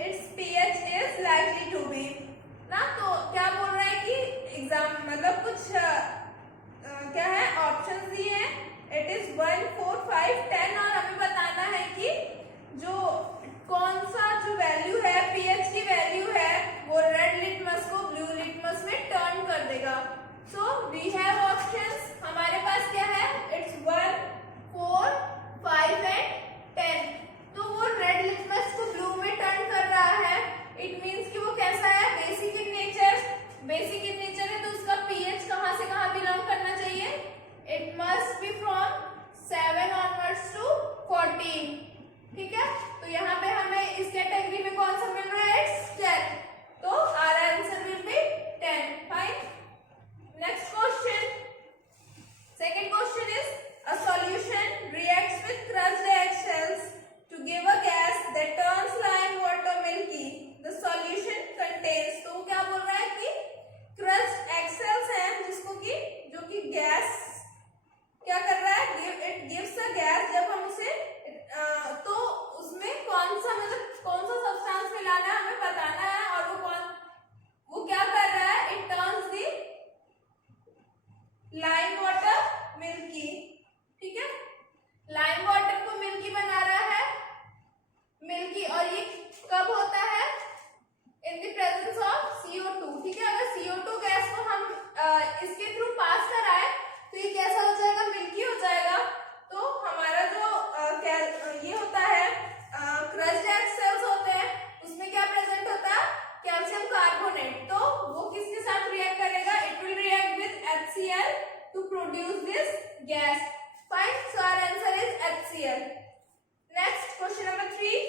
its pH is likely to be। ना तो क्या बोल रहा है कि एग्जाम मतलब कुछ क्या है ऑप्शंस दिए हैं, इट इज 1, 4, 5, 10 और हमें बताना है कि जो कौन सा जो वैल्यू है पीएच की वैल्यू है वो रेड लिटमस को ब्लू लिटमस में टर्न कर देगा। सो वी हैव ऑप्शंस, हमारे पास क्या है, इट्स 1, 4, 5 एंड 10। तो वो रेड लिटमस को ब्लू में टर्न कर रहा है, इट मींस कि वो कैसा है, basic in nature. Basic in nature है तो उसका पीएच कहां से कहां बिलोंग करना चाहिए, it must be from 7 onwards to 14। ठीक है, तो यहाँ पे हमें इस कैटेगरी में कौन सा मिल रहा है, इट्स 10। तो our answer will be 10। Fine, next question. Second question is a solution reacts with crushed eggshells to give a gas that turns lime water milky. The solution contains, तो क्या बोल रहा है कि crushed eggshells हैं जिसको कि जो कि गैस क्या कर रहा है, it gives a gas। जब हम उसे तो उसमें कौन सा मतलब कौन सा सब्सटेंस मिलाना है हमें बताना है, और वो क्या कर रहा है, it turns the lime water milky। ठीक है, लाइम वाटर को मिल्की बना रहा है, मिल्की, और ये कब होता है, in the presence of CO2। ठीक है, अगर CO2 गैस को हम इसके थ्रू पास कराए तो ये कैसा हो जाएगा, मिल्की हो जाएगा। तो हमारा जो ये होता है क्रश्ड एग सेल्स होते हैं उसमें क्या प्रेजेंट होता है, कैल्शियम कार्बोनेट। तो वो किसके साथ रिएक्ट करेगा, it will react with HCl to produce this gas. Fine, so our answer is HCl. Next, question number 3.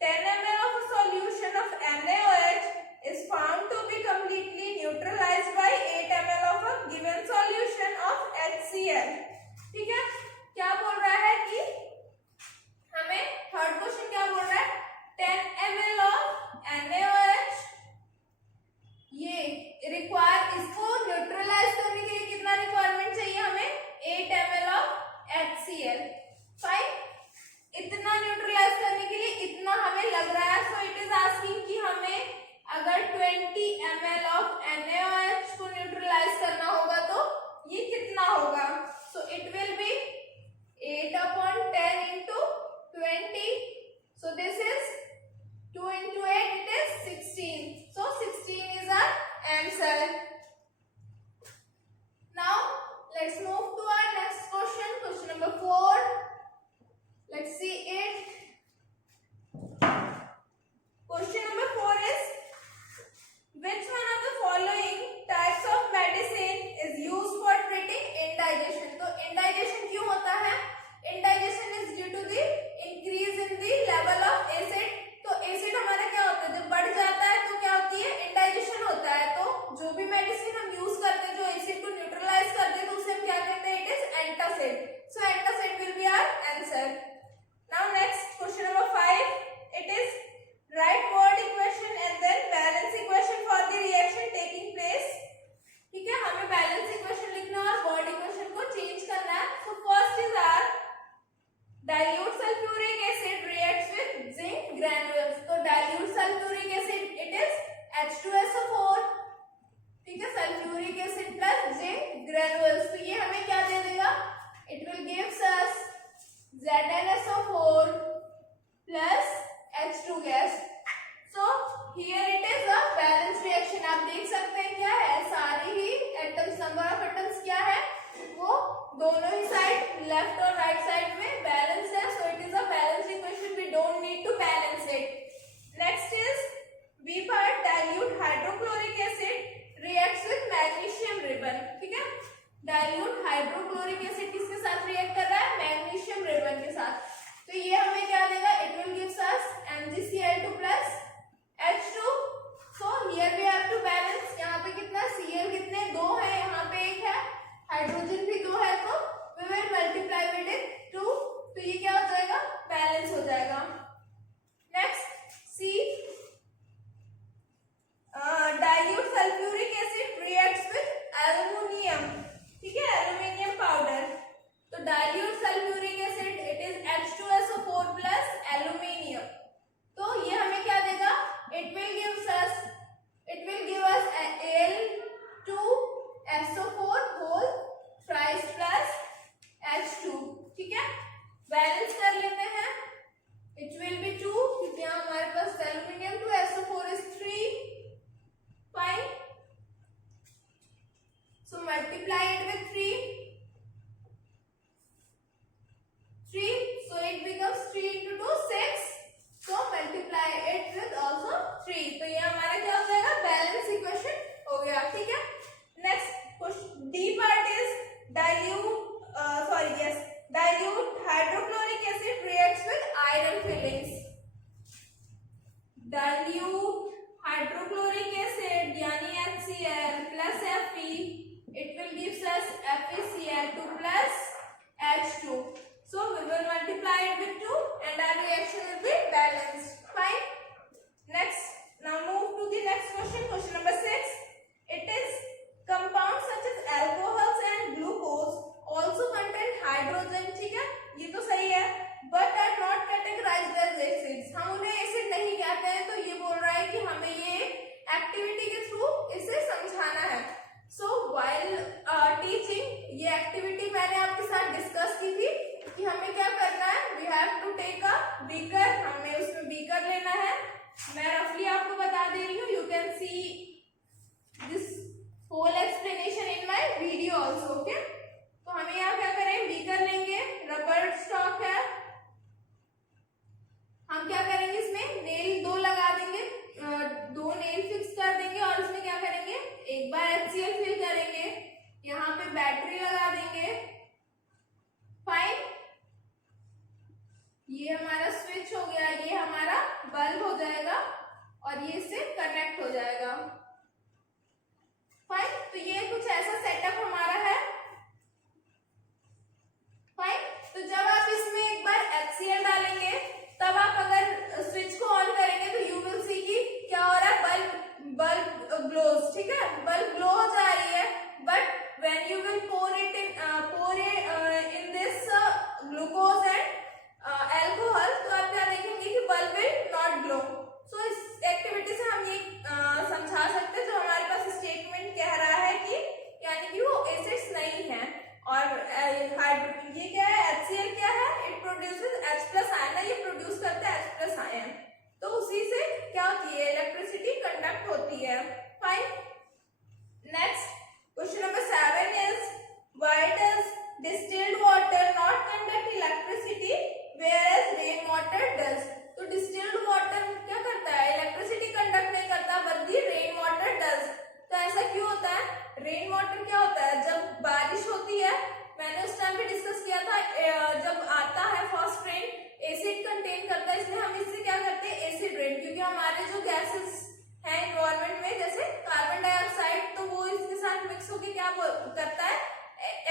10 ml of a solution of NaOH is found to be completely neutralized by 8 ml of a given solution of HCl. ठीक है, क्या बोल रहा है कि हमें third question क्या बोल रहा है, 10 ml of NaOH ये रिक्वायर, इसको न्यूट्रलाइज करने के लिए कितना रिक्वायरमेंट चाहिए हमें, 8 ml of HCl। फाइन, इतना न्यूट्रलाइज करने के लिए इतना हमें लग रहा है। सो इट इज आस्किंग कि हमें अगर 20 ml of NaOH को न्यूट्रलाइज करना होगा तो ये कितना होगा। So it will be 8/10 into 20। So this is 2 into 8, it is 16। So 16 is our answer. Now let's move to our next question, question number 4. Let's see it. Question number 4 is, which one of the following types of medicine is used for treating indigestion? तो indigestion क्यों होता है, indigestion is due to the increase in the level of acid। तो acid हमारा क्या होता है, जब बढ़ जाता है तो क्या होती है, इंडाइजेशन होता है। तो जो भी मेडिसिन हम यूज करते हैं जो एसिड को न्यूट्रलाइज करते हैं तो उसे हम क्या कहते हैं, it is antacid. So antacid will be our answer. Now next question number 5, it is write word equation and then balance equation for the reaction taking place. ठीक है, हमें बैलेंस इक्वेशन लिखना और वर्ड इक्वेशन को change करना है। So first is our dilute sulfuric acid reacts with zinc granules। तो dilute sulfuric acid it is H2SO4। ठीक है, sulfuric acid plus zinc granules, तो ये हमें क्या दे देगा, it will gives us ZnSO4 plus H2 gas। so here it is a balanced reaction। आप देख सकते हैं क्या है, सारी ही एटम्स, नंबर ऑफ एटम्स क्या है, वो दोनों ही साइड लेफ्ट और राइट साइड में बैलेंस है। So it is a balanced equation, we don't need to balance it. Next is B part, dilute hydrochloric acid reacts with magnesium ribbon. ठीक है, डाइल्यूट हाइड्रोक्लोरिक एसिड किसके साथ react कर रहा है, मैग्नीशियम रिबन के साथ। तो ये हमें क्या देगा, it will gives us MgCl2 plus H2। So here we have to balance, यहाँ पे कितना Cl कितने, 2 है, यहाँ पे 1 है, हाइड्रोजन भी 2 है, तो we will multiply with it 2 8 with also 3, तो ये हमारा क्या हो जाएगा, बैलेंस इक्वेशन हो गया, ठीक है। Next D part is dilute hydrochloric acid reacts with iron fillings। dilute hydrochloric acid यानी HCl plus Fe, it will gives us FeCl2 plus H2, so we will multiply it with 2 and our reaction will be balanced, fine। Next, now move to the next question, question number 6। it is compounds such as alcohols and glucose also contain hydrogen, ठीक है, ये तो सही है, but are not categorized as acids, हम उन्हें acid नहीं कहते हैं, तो ये बोल रहा है कि हमें ये एक्टिविटी के थ्रू इसे समझाना है। सो while teaching, ये एक्टिविटी मैंने आपके साथ डिस्कस की थी कि हमें क्या करना है, we have to take a beaker, हमें उसमें बीकर लेना है, मैं रफली आपको बता दे रही हूँ, you can see this whole explanation in my video also, okay। तो हमें यहाँ क्या करें, बीकर लेंगे, रबर स्टॉक है, हम क्या करेंगे, इसमें नेल 2 लगा देंगे, 2 नेल फिक्स कर देंगे और इसमें क्या करेंगे, एक बार HCl फिल करेंगे, यहाँ पे बैटरी लगा देंगे, फाइन। ये हमारा स्विच हो गया, ये हमारा बल्ब हो जाएगा और ये इससे कनेक्ट हो जाएगा, फाइन। तो ये कुछ ऐसा सेटअप हमारा है, फाइन। तो जब आप इसमें एक बार HCl डालेंगे, तब आप अगर स्विच को ऑन करेंगे तो यू विल सी कि क्या हो रहा है, बल्ब ग्लोज, ठीक है, बल्ब ग्लो हो जा रही है, but when you will pour in this glucose and alcohol, तो आप क्या देखेंगे कि बल्ब विल नॉट ग्लो। सो इस एक्टिविटी से हम ये समझा सकते हैं, जो हमारे पास स्टेटमेंट कह रहा है कि यानी कि वो एसिड्स नहीं है, और ये क्या है, HCl क्या है, इट प्रोड्यूसेस H+ आयन, ये प्रोड्यूस करता है H+ आयन, तो उसी से क्या होती है, इलेक्ट्रिसिटी कंडक्ट होती है, fine. Next question number 7 is why does distilled water not conduct electricity whereas rain water does। तो distilled water क्या करता है, इलेक्ट्रिसिटी कंडक्ट नहीं करता, बल्कि रेन वाटर डज। तो ऐसा क्यों होता है, रेन वाटर क्या होता है, जब बारिश होती है, मैंने उस टाइम पे डिस्कस किया था, जब आता है फर्स्ट रेन, एसिड कंटेन करता है, इसलिए हम इससे क्या करते हैं, एसिड रेन, क्योंकि हमारे जो गैसेस हैं एनवायरमेंट में, जैसे कार्बन डाइऑक्साइड, तो वो इसके साथ मिक्स होकर क्या करता है,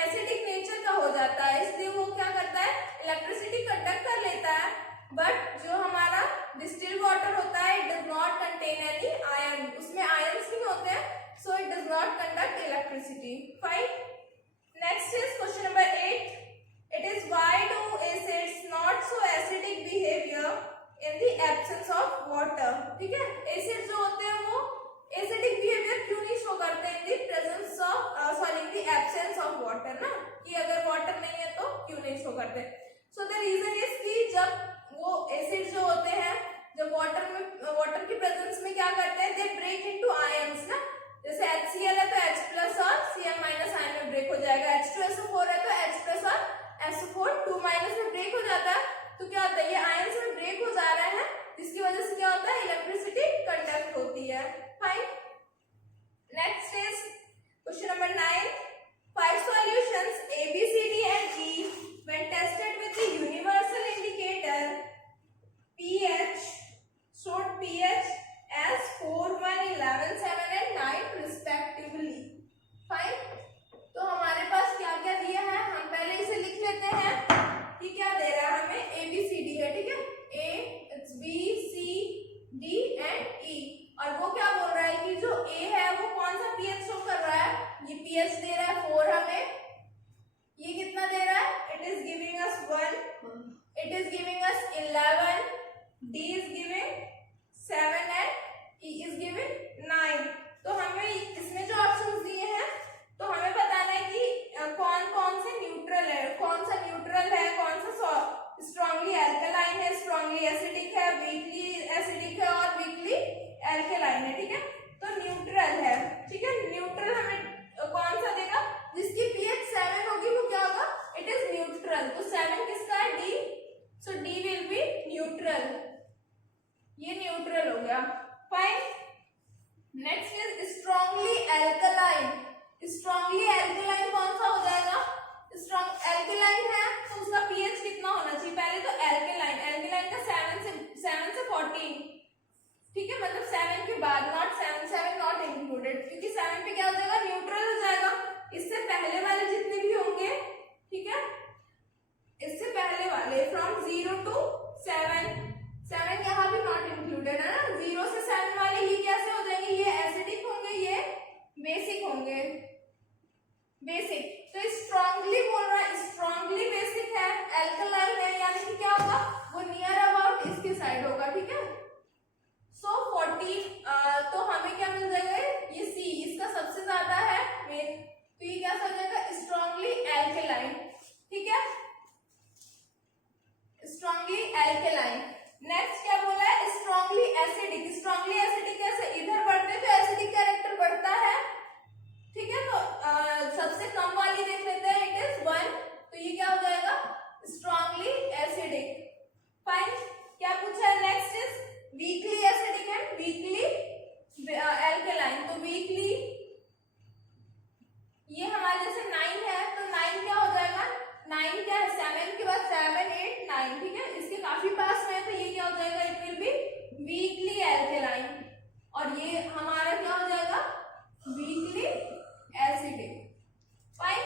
एसिडिक नेचर का हो जाता है, इसलिए वो क्या करता है, इलेक्ट्रिसिटी कंडक्ट कर लेता है, बट जो हमारा डिस्टिल्ड वाटर होता है, it does not contain any ion, उसमें आयंस नहीं होते हैं, so it does not conduct electricity, fine. Next is question number 8। It is why do acids not show acidic behaviour in the absence of water, ठीक है, acid जो होते हैं वो एसिडिक बिहेवियर क्यों नहीं शो करते in the presence of in the absence of water, ना, कि अगर वाटर नहीं है तो क्यों नहीं शो करते। सो द रीजन इज कि जब वो एसिड जो होते हैं, जब वाटर की प्रेजेंस में क्या करते हैं, दे ब्रेक इनटू आयंस, ना, जैसे HCl है तो H+ और Cl- आयन में ब्रेक हो जाएगा, H2SO4 है तो H+ और SO4 2- में ब्रेक हो जाता है, तो क्या होता है, ये आयंस में ब्रेक हो जा रहे हैं, जिसकी वजह से क्या होता है, इलेक्ट्रिसिटी कंडक्ट होती है, fine. Next is question number 9। 5 solutions A, B, C, D and E when tested with the universal ये न्यूट्रल हो गया। Fine. Next is strongly alkaline. Strongly alkaline कौन सा हो जाएगा? स्ट्रांग एल्कलाइन है तो उसका पीएच कितना होना चाहिए? पहले तो एल्कलाइन, एल्कलाइन का 7 से 14, ठीक है, मतलब 7 के बाद, नॉट 7 नॉट इंक्लूडेड, क्योंकि 7 पे क्या हो जाएगा? न्यूट्रल हो जाएगा। इससे पहले वाले जितने भी होंगे, ठीक है, इससे पहले वाले फ्रॉम 0 to 7 यहाँ भी नॉट इंक्लूडेड है ना। 0 से 7 वाले ये कैसे हो जाएंगे? ये एसिडिक होंगे, ये बेसिक होंगे। बेसिक तो स्ट्रांगली बोल रहा है, स्ट्रांगली बेसिक है, एल्कलाइन है, यानी कि क्या होगा? वो नियर अबाउट इसके साइड होगा, ठीक है। सो 40 तो हमें क्या मिल जाएगा? ये सी इसका सबसे ज्यादा है मेन, तो ये कैसा हो जाएगा? स्ट्रांगली एल्कलाइन, ठीक है, स्ट्रांगली एल्कलाइन। नेक्स्ट क्या बोला है? Strongly acidic. स्ट्रांगली एसिडिक कैसे? इधर बढ़ते तो एसिडिक कैरेक्टर बढ़ता है, ठीक है, तो सबसे कम वाली देख लेते हैं, इट इज 1, तो ये क्या हो जाएगा? Strongly acidic. फाइन। क्या पूछा है? Next is weakly acidic and weekly alkaline. तो वीकली ये हमारे जैसे 9 है, तो 9 क्या हो जाएगा? 9 क्या है? 7 के बाद 7 8 9, ठीक है, इसके काफी पास में है, तो ये क्या हो जाएगा? It will be weekly alkaline. और ये हमारा क्या हो जाएगा? Weakly acidic. फाइन।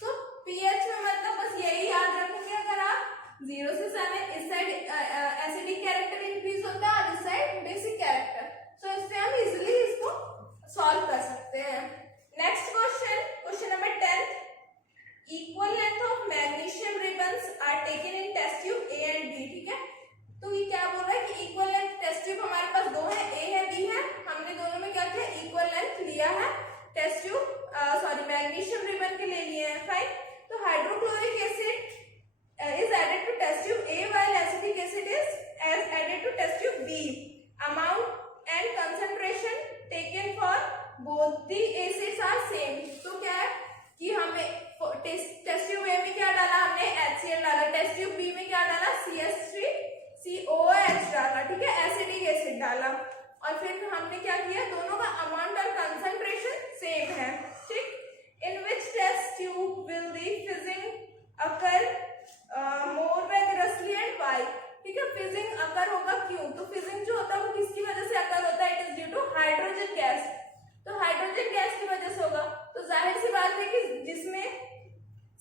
तो पीएच में मतलब बस यही याद रखेंगे, अगर आप 0 से 7 इस साइड एसिडिक कैरेक्टर इंक्रीज होता है और इस साइड बेसिक कैरेक्टर, तो इससे हम इजिली इसको सॉल्व कर सकते हैं। Next question, question number 10, equal length of magnesium ribbons are taken in test tube A and B, ठीक है। तो ये क्या बोल रहा है कि इक्वल लेंथ टेस्ट ट्यूब हमारे पास दो है, ए है बी है, हमने दोनों में क्या किया? इक्वल लेंथ लिया है, टेस्ट ट्यूब मैग्नीशियम रिबन के ले लिए हैं। फाइन। तो hydrochloric acid is added to test tube A while acetic acid is added to test tube B. Amount and concentration taken for both the acids are same. तो क्या है कि हमें टेस्ट ट्यूब A में क्या डाला? हमने HCl डाला, टेस्ट ट्यूब B में क्या डाला? CH3COOH डाला, ठीक है, एसिडिक एसिड डाला, और फिर हमने क्या किया? दोनों का अमाउंट और कंसंट्रेशन सेम है, ठीक। In which test tube will the fizzing occur more vigorously and why, ठीक है, फिजिंग अकर होगा क्यों? तो फिजिंग जो होता है वो किसकी वजह से अकर होता है? It is due to hydrogen gas, तो हाइड्रोजन गैस की वजह से होगा। तो जाहिर सी बात है कि जिसमें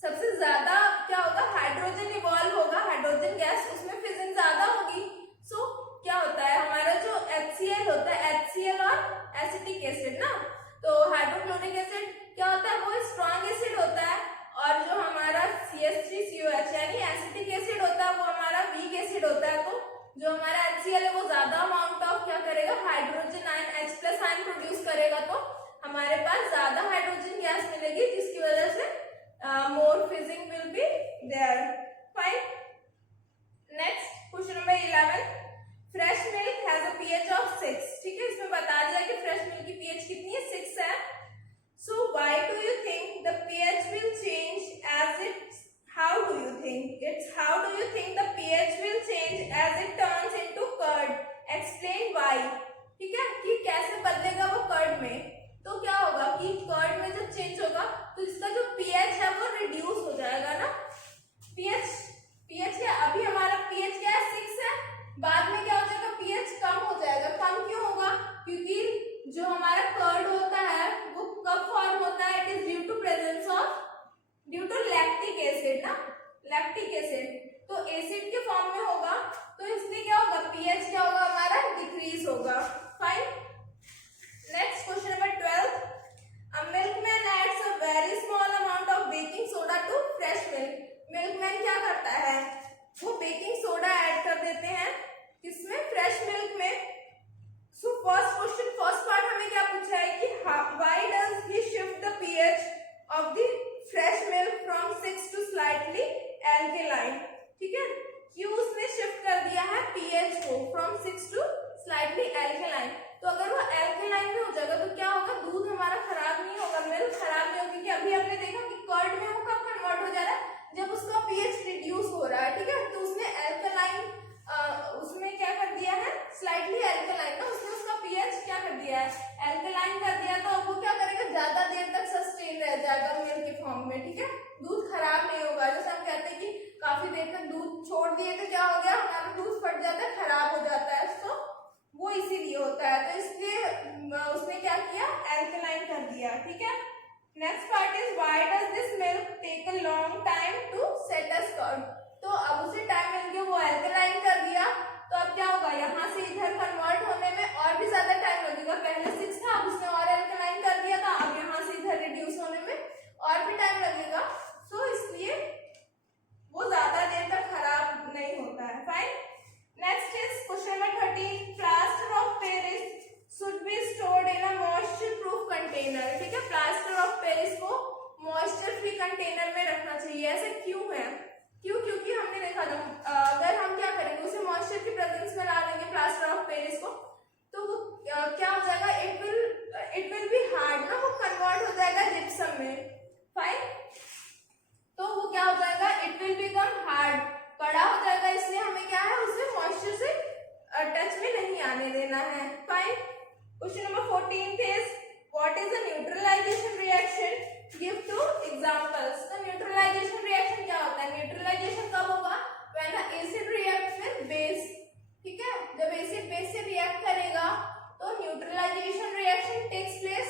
सबसे ज्यादा क्या होगा? हाइड्रोजन इवॉल्व होगा, हाइड्रोजन गैस, उसमें फिजिंग ज्यादा होगी। सो क्या होता है? हमारा जो HCl होता है, HCl और एसिटिक एसिड ना, तो हाइड्रोक्लोरिक एसिड क्या होता है? वो स्ट्रॉन्ग एसिड होता है, और जो हमारा CH3COH यानी एसिटिक एसिड होता है वो हमारा वीक एसिड होता है। तो जो हमारा HCl है वो ज्यादा अमाउंट ऑफ क्या करेगा? Hydrogen ion H+ ion produce करेगा, तो हमारे पास ज्यादा हाइड्रोजन गैस मिलेगी, जिसकी वजह से more fizzing will be there. Fine. Next question number 11, fresh milk has a pH of 6, ठीक है, इसमें बता दिया कि फ्रेश मिल्क की पीएच कितनी है? 6 है। So why do you think the pH will change as it? How do you think? It's how do you think the pH will change as it turns into curd? Explain why. ठीक है, कि कैसे बदलेगा वो curd में? तो क्या होगा कि कर्ड में जब चेंज होगा तो इसका जो pH है वो रिड्यूस हो जाएगा ना। pH क्या? अभी हमारा pH क्या है? 6 है, बाद है, एल्कलाइन कर दिया तो अब वो क्या करेगा, ज्यादा देर तक सस्टेन रह जाएगा मिल्क के फॉर्म में, ठीक है, दूध खराब नहीं होगा। जैसे हम कहते हैं कि काफी देर तक दूध छोड़ दिए तो क्या हो गया, हमारा दूध फट जाता है, खराब हो जाता है, तो वो इसीलिए होता है, तो इसलिए उसने क्या किया, एल्कलाइन कर दिया, ठीक है। Next part is why does this milk take a long time to set a curd. तो अब उसे टाइम मिल गया, वो एल्कलाइन कर दिया, तो अब क्या होगा, यहाँ से इधर कन्वर्ट होने में और भी ज्यादा टाइम लगेगा। पहले 6 था, अब उसने और एल्कलाइन कर दिया था, अब यहाँ से इधर रिड्यूस होने में और भी टाइम लगेगा, सो इसलिए वो ज्यादा देर तक खराब नहीं होता है। Fine. Next is question number 13, plaster of Paris should be stored in a moisture proof container, ठीक है, प्लास्टर ऑफ पेरिस को मॉइस्चर फ्री कंटेनर में रखना चाहिए। ऐसे क्यों है, क्यों, क्योंकि हमने देखा था अगर हम क्या करेंगे, उसे मॉइस्चर की प्रेजेंस में ला देंगे प्लास्टर ऑफ पेरिस को, तो वो क्या हो जाएगा, इट विल बी हार्ड ना, वो कन्वर्ट हो जाएगा जिप्सम में। फाइन, तो वो क्या हो जाएगा, इट विल बिकम हार्ड, कड़ा हो जाएगा, इसलिए हमें क्या है, उसे मॉइस्चर से टच में नहीं आने देना है। Fine. Question number 14 is what is the neutralization reaction, give 2 examples. तो न्यूट्रलाइजेशन रिएक्शन क्या होता है, न्यूट्रलाइजेशन कब होगा, when the acid react with base, ठीक है, जब एसिड बेस से रिएक्ट करेगा तो न्यूट्रलाइजेशन रिएक्शन टेक्स प्लेस।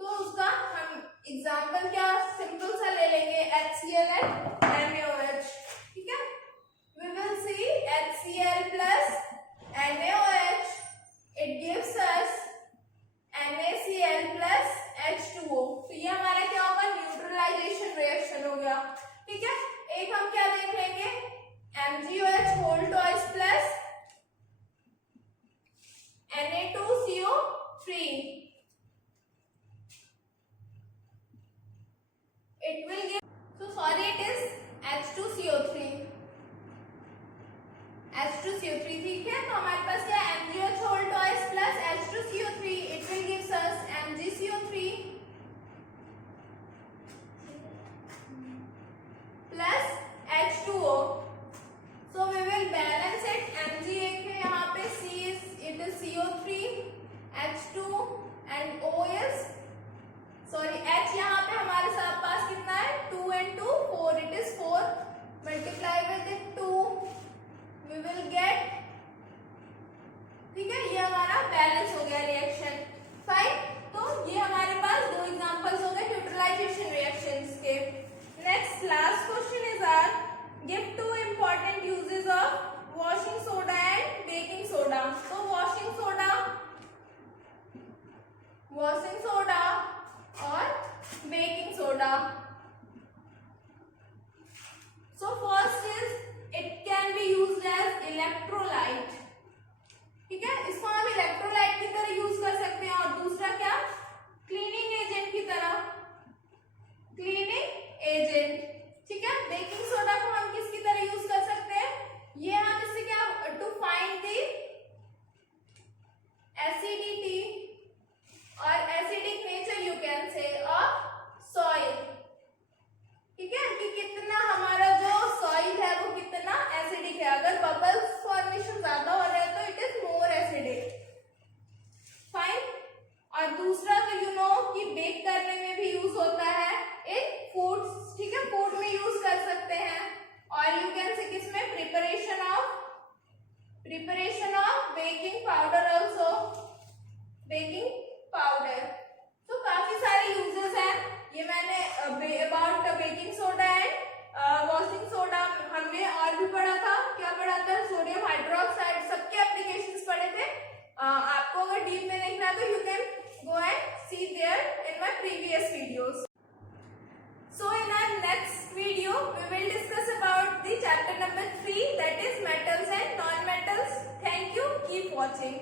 तो उसका हम एग्जांपल क्या सिंपल सा ले लेंगे, HCl एंड NaOH, ठीक है, we will see HCl plus NaOH, it gives us NaCl plus H2O। तो ये हमारा क्या होगा, न्यूट्रलाइजेशन रिएक्शन हो गया, ठीक है। एक हम क्या देख लेंगे, MgOH whole twice plus Na2CO3, it will give, so sorry, it is H2CO3, ठीक है, तो हमारे पास क्या है, MgOH whole twice plus H2CO3, it will gives us MgCO3 plus H2O, so we will balance it, Mg एक है यहाँ पे, C is, it is CO3, H2 and O is, sorry, H यहाँ पे हमारे साथ पास कितना है, 2 and 2 4, it is 4, multiply with it 2, we will get, ठीक है, ये हमारा बैलेंस हो गया रिएक्शन। फाइन, तो ये हमारे पास 2 एग्जांपल्स हो गए न्यूट्रलाइजेशन रिएक्शंस के। Next last question is are give 2 important uses of washing soda and baking soda. तो वॉशिंग सोडा और baking soda. So first is it can be used as electrolyte, ठीक है, इसको हम इलेक्ट्रोलाइट की तरह यूज कर सकते हैं, और दूसरा क्या, क्लीनिंग एजेंट की तरह, क्लीनिंग एजेंट, ठीक है। बेकिंग सोडा को हम किसकी तरह यूज कर सकते हैं, ये हम इससे क्या, टू फाइंड द एसिडिटी और acidic nature you can say of soil, ठीक है, कि कितना हमारा जो सॉइल है वो कितना एसिडिक है। अगर बबल्स फॉर्मेशन ज्यादा हो रहा है तो it is more acidic. Fine. और दूसरा तो यू नो कि बेक करने में भी यूज होता है इन फूड्स, ठीक है, फूड में यूज कर सकते हैं, और यू कैन से किसमें, preparation of baking powder, also baking powder. तो काफी सारे यूजेस हैं, ये मैंने about baking soda and washing soda हमने और भी पढ़ा था, क्या पढ़ा था, सोडियम हाइड्रोक्साइड, सबके एप्लीकेशंस पढ़े थे। आपको अगर डीप में देखना है तो you can go and see there in my previous videos. So in our next video we will discuss about the chapter number 3, that is metals and non-metals. Thank you, keep watching.